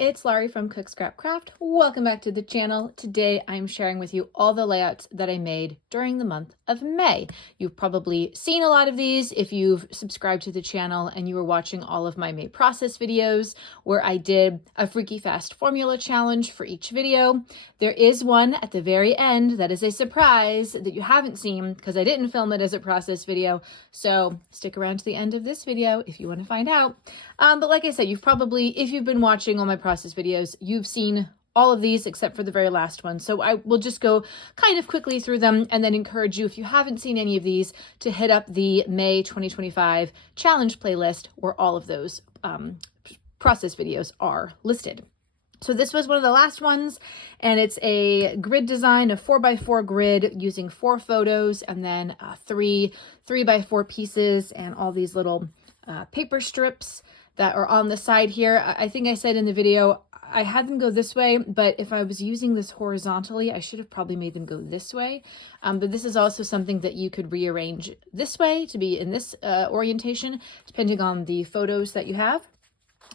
it's Laurie from Cook Scrap Craft. Welcome back to the channel. Today I'm sharing with you all the layouts that I made during the month of May. You've probably seen a lot of these if you've subscribed to the channel and you were watching all of my May process videos where I did a Freaky Fast formula challenge for each video. There is one at the very end that is a surprise that you haven't seen because I didn't film it as a process video. So stick around to the end of this video if you want to find out. But like I said, you've probably, if you've been watching all my process videos, you've seen all of these except for the very last one. So I will just go kind of quickly through them and then encourage you, if you haven't seen any of these, to hit up the May 2025 challenge playlist where all of those process videos are listed. So this was one of the last ones, and it's a grid design, a 4x4 grid using 4 photos and then 3 3x4 pieces and all these little paper strips that are on the side here. I think I said in the video, I had them go this way, but if I was using this horizontally, I should have probably made them go this way. But this is also something that you could rearrange this way to be in this orientation, depending on the photos that you have.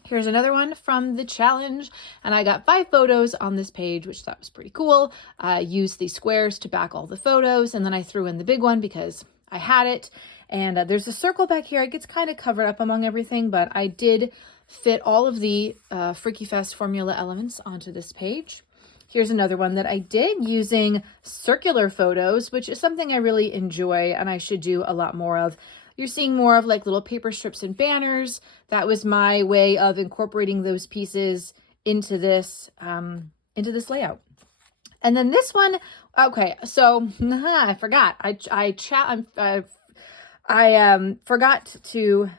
Here's another one from the challenge, and I got 5 photos on this page, which I thought was pretty cool. I used these squares to back all the photos, and then I threw in the big one because I had it. And there's a circle back here. It gets kind of covered up among everything, but I did fit all of the Freaky Fast formula elements onto this page. Here's another one that I did using circular photos, which is something I really enjoy and I should do a lot more of. You're seeing more of like little paper strips and banners. That was my way of incorporating those pieces into this layout. And then this one, okay, so I forgot. I forgot to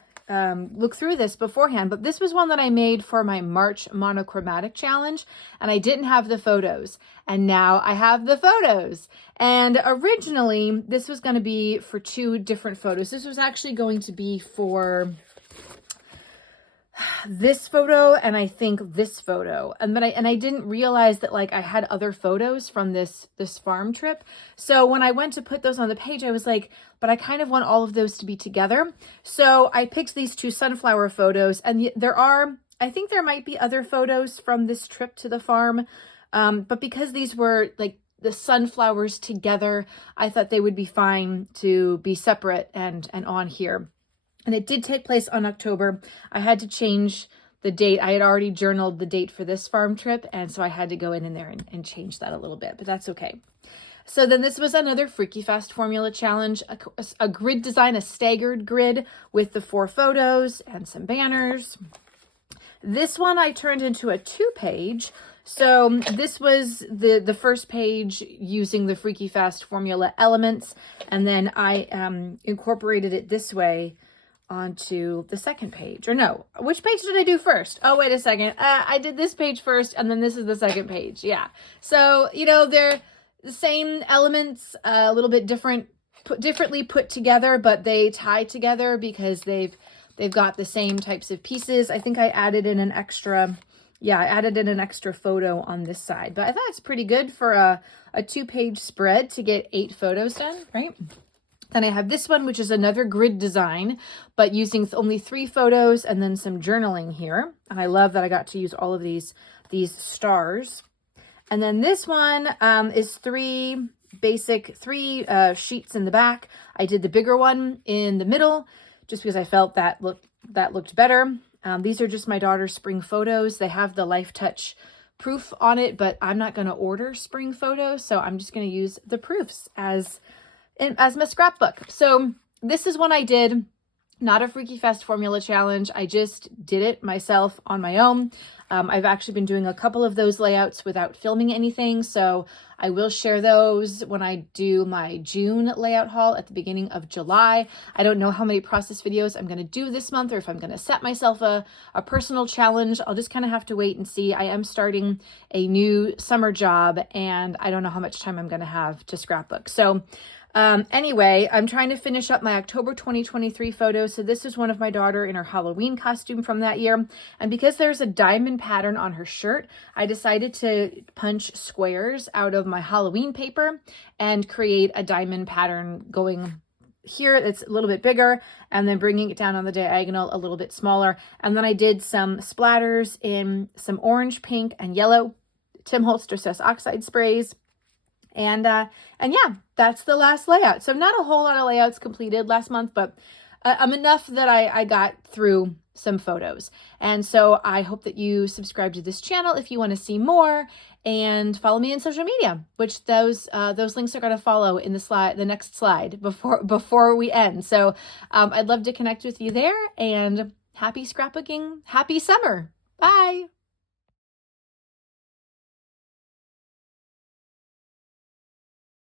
look through this beforehand, but this was one that I made for my March monochromatic challenge, and I didn't have the photos, and now I have the photos. And originally this was going to be for 2 different photos. This was actually going to be for this photo and I think this photo, and I didn't realize that like I had other photos from this farm trip. So when I went to put those on the page, I was like, but I kind of want all of those to be together. So I picked these 2 sunflower photos, and I think there might be other photos from this trip to the farm, but because these were like the sunflowers together, I thought they would be fine to be separate and on here. And it did take place on October. I had to change the date. I had already journaled the date for this farm trip, and so I had to go in there and change that a little bit, but that's okay. So then this was another Freaky Fast formula challenge, a grid design, a staggered grid with the 4 photos and some banners. This one I turned into a 2-page. So this was the first page using the Freaky Fast formula elements, and then I incorporated it this way onto the second page. Or no, which page did I do first? Oh, wait a second. I did this page first, and then this is the second page. Yeah. So, you know, they're the same elements, a little bit differently put together, but they tie together because they've got the same types of pieces. I think I added in an extra, I added in an extra photo on this side, but I thought it's pretty good for a 2-page spread to get 8 photos done, right? Then I have this one, which is another grid design, but using only 3 photos and then some journaling here. And I love that I got to use all of these stars. And then this one is 3 sheets in the back. I did the bigger one in the middle just because I felt that looked better. These are just my daughter's spring photos. They have the Life Touch proof on it, but I'm not going to order spring photos, so I'm just going to use the proofs as my scrapbook. So this is one I did, not a Freaky Fast formula challenge. I just did it myself on my own. I've actually been doing a couple of those layouts without filming anything, so I will share those when I do my June layout haul at the beginning of July. I don't know how many process videos I'm going to do this month or if I'm going to set myself a personal challenge. I'll just kind of have to wait and see. I am starting a new summer job, and I don't know how much time I'm going to have to scrapbook. So anyway, I'm trying to finish up my October 2023 photos. So this is one of my daughter in her Halloween costume from that year. And because there's a diamond pattern on her shirt, I decided to punch squares out of my Halloween paper and create a diamond pattern going here it's a little bit bigger, and then bringing it down on the diagonal a little bit smaller. And then I did some splatters in some orange, pink, and yellow Tim Holtz Distress Oxide sprays. And yeah, that's the last layout. So not a whole lot of layouts completed last month, but enough that I got through some photos. And so I hope that you subscribe to this channel if you want to see more, and follow me on social media, which those links are going to follow in the next slide before we end. So I'd love to connect with you there, and happy scrapbooking, happy summer. Bye.